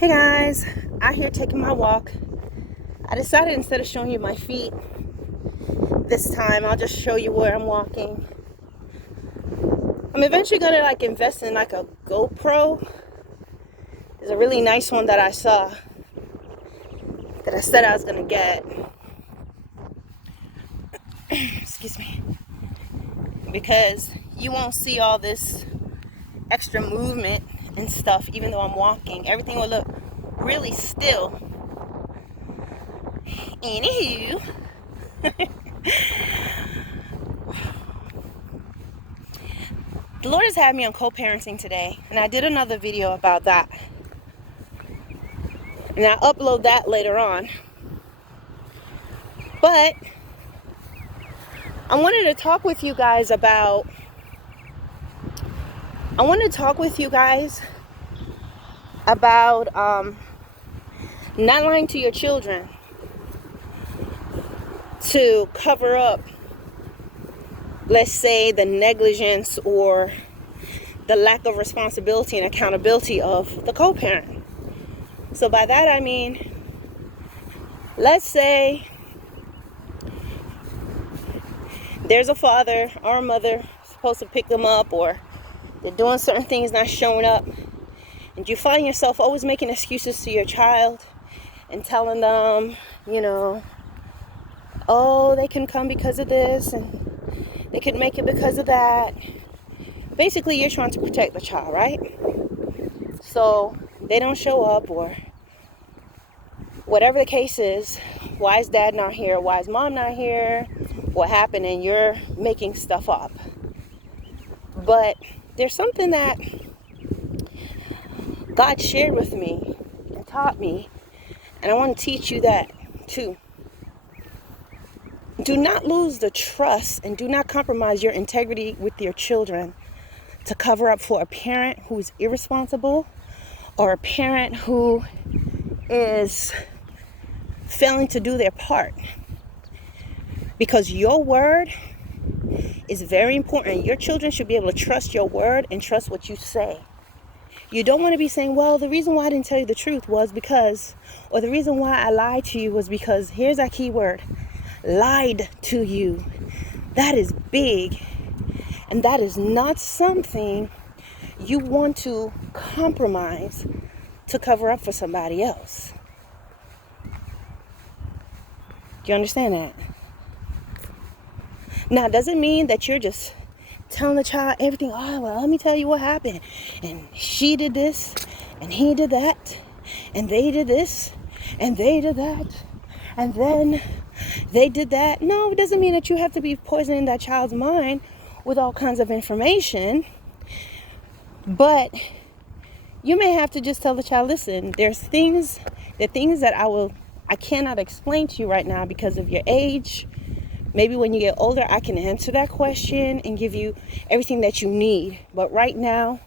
Hey guys, out here taking my walk. I decided instead of showing you my feet this time, I'll just show you where I'm walking. I'm eventually gonna invest in a GoPro. There's a really nice one that I saw that I said I was gonna get. Excuse me. Because you won't see all this extra movement and stuff even though I'm walking. Everything will look really still. Anywho, the Lord has had me on co-parenting today, and I did another video about that. And I'll upload that later on. But I wanted to talk with you guys about not lying to your children to cover up, let's say, the negligence or the lack of responsibility and accountability of the co-parent. So by that I mean, let's say there's a father or a mother supposed to pick them up, or they're doing certain things, not showing up, and you find yourself always making excuses to your child and telling them, oh, they can come because of this and they could make it because of that. Basically, you're trying to protect the child, right? So they don't show up, or whatever the case is. Why is dad not here? Why is mom not here? What happened? And you're making stuff up. But there's something that God shared with me and taught me, and I want to teach you that too. Do not lose the trust and do not compromise your integrity with your children to cover up for a parent who is irresponsible or a parent who is failing to do their part. Because your word is very important. Your children should be able to trust your word and trust what you say. You don't want to be saying, well, the reason why I didn't tell you the truth was because, or the reason why I lied to you was because, here's our key word, lied to you. That is big. And that is not something you want to compromise to cover up for somebody else. Do you understand that? Now, it doesn't mean that you're just telling the child everything. Oh, well, let me tell you what happened. And she did this, and he did that, and they did this, and they did that, and then they did that. No, it doesn't mean that you have to be poisoning that child's mind with all kinds of information. But you may have to just tell the child, listen, the things that I cannot explain to you right now because of your age. Maybe when you get older, I can answer that question and give you everything that you need. But right now,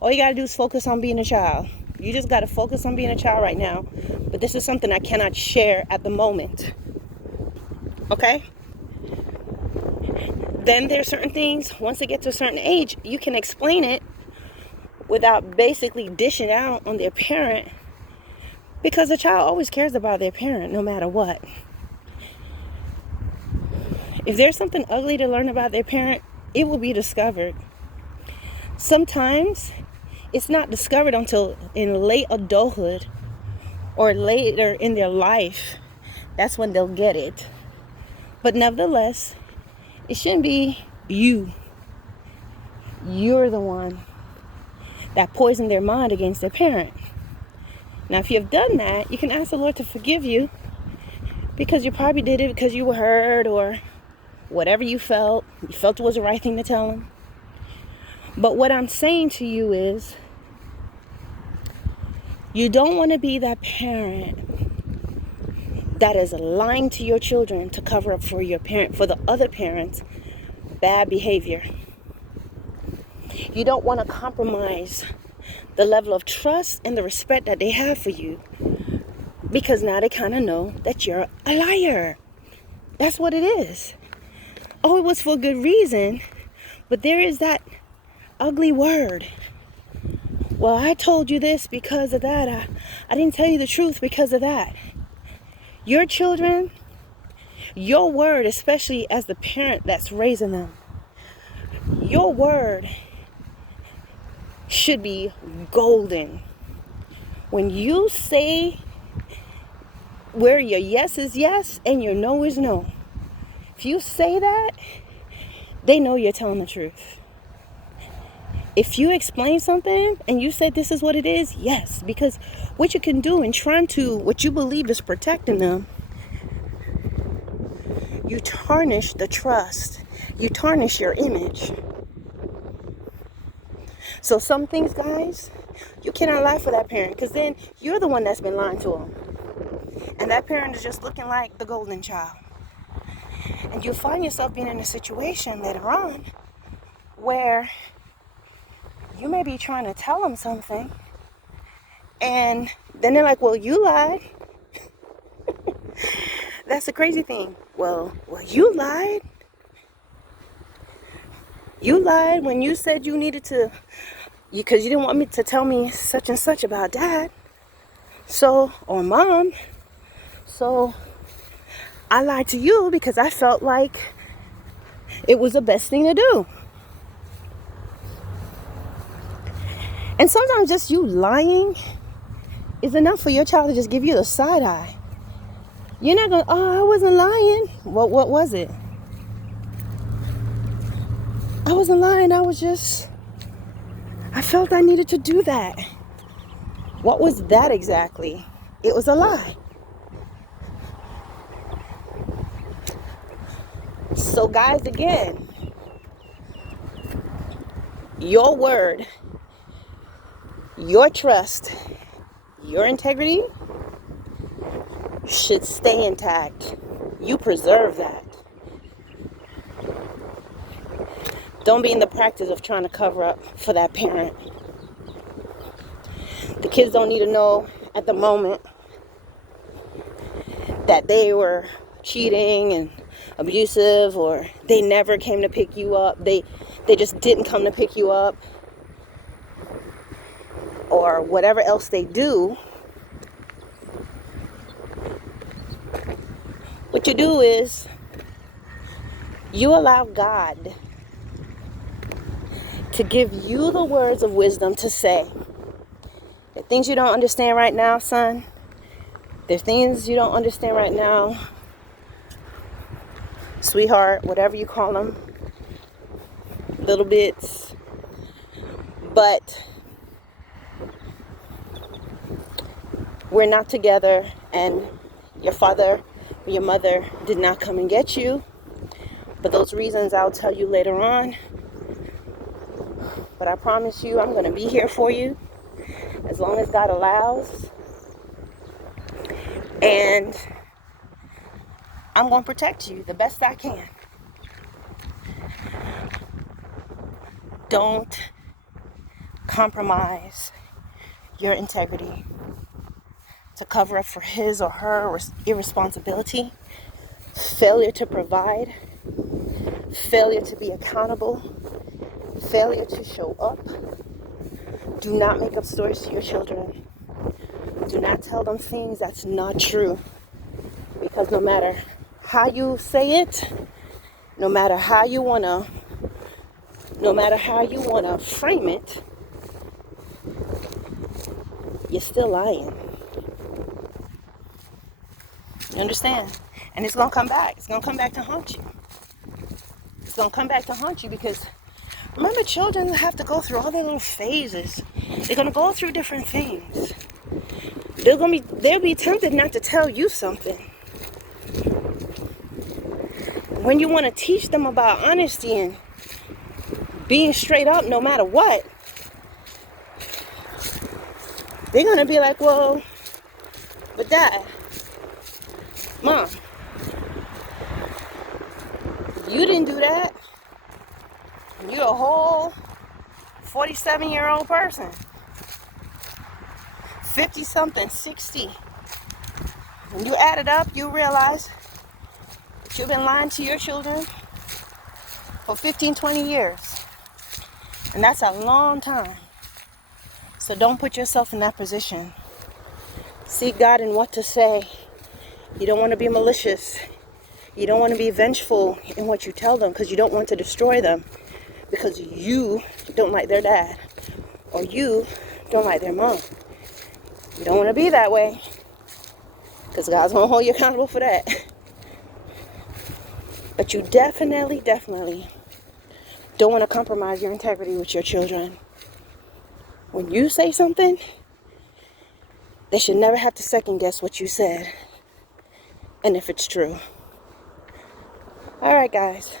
all you got to do is focus on being a child. You just got to focus on being a child right now. But this is something I cannot share at the moment. Okay? Then there are certain things, once they get to a certain age, you can explain it without basically dishing out on their parent. Because the child always cares about their parent no matter what. If there's something ugly to learn about their parent, it will be discovered. Sometimes it's not discovered until in late adulthood or later in their life. That's when they'll get it. But nevertheless, it shouldn't be you. You're the one that poisoned their mind against their parent. Now, if you've done that, you can ask the Lord to forgive you, because you probably did it because you were hurt or whatever you felt it was the right thing to tell him. But what I'm saying to you is, you don't want to be that parent that is lying to your children to cover up for the other parent's bad behavior. You don't want to compromise the level of trust and the respect that they have for you, because now they kind of know that you're a liar. That's what it is. Oh, it was for good reason, but there is that ugly word Well, I told you this because of that. I didn't tell you the truth because of that. Your children, your word, especially as the parent that's raising them, your word should be golden. When you say where your yes is yes and your no is no, if you say that, they know you're telling the truth. If you explain something and you said this is what it is, yes, because what you can do in trying to, what you believe is protecting them, you tarnish the trust. You tarnish your image. So some things, guys, you cannot lie for that parent, because then you're the one that's been lying to them. And that parent is just looking like the golden child. And you'll find yourself being in a situation later on where you may be trying to tell them something, and then they're like, well, you lied. That's the crazy thing. Well, you lied. You lied when you said you needed to, because you didn't want me to tell me such and such about dad. So, or mom. So, I lied to you because I felt like it was the best thing to do. And sometimes just you lying is enough for your child to just give you the side eye. You're not going, oh, I wasn't lying. What was it? I wasn't lying. I felt I needed to do that. What was that exactly? It was a lie. So guys, again, your word, your trust, your integrity should stay intact. You preserve that. Don't be in the practice of trying to cover up for that parent. The kids don't need to know at the moment that they were cheating and abusive, or they never came to pick you up. They just didn't come to pick you up, or whatever else they do. What you do is you allow God to give you the words of wisdom to say. The things you don't understand right now, son. There's things you don't understand right now, sweetheart, whatever you call them, little bits. But we're not together, and your father or your mother did not come and get you. But those reasons I'll tell you later on. But I promise you, I'm going to be here for you as long as God allows. And I'm going to protect you the best I can. Don't compromise your integrity to cover up for his or her irresponsibility, failure to provide, failure to be accountable, failure to show up. Do not make up stories to your children. Do not tell them things that's not true. Because no matter how you say it, no matter how you wanna frame it, you're still lying. You understand? And it's gonna come back. It's gonna come back to haunt you. It's gonna come back to haunt you because remember, children have to go through all their little phases. They're gonna go through different things. They'll be tempted not to tell you something. When you want to teach them about honesty and being straight up no matter what, they're going to be like, well, but Dad, Mom, you didn't do that. You're a whole 47-year-old person. 50-something, 60. When you add it up, you realize that you've been lying to your children for 15, 20 years. And that's a long time. So don't put yourself in that position. Seek God in what to say. You don't want to be malicious. You don't want to be vengeful in what you tell them because you don't want to destroy them because you don't like their dad or you don't like their mom. You don't want to be that way because God's going to hold you accountable for that. But you definitely don't want to compromise your integrity with your children. When you say something, they should never have to second guess what you said and if it's true. All right, guys.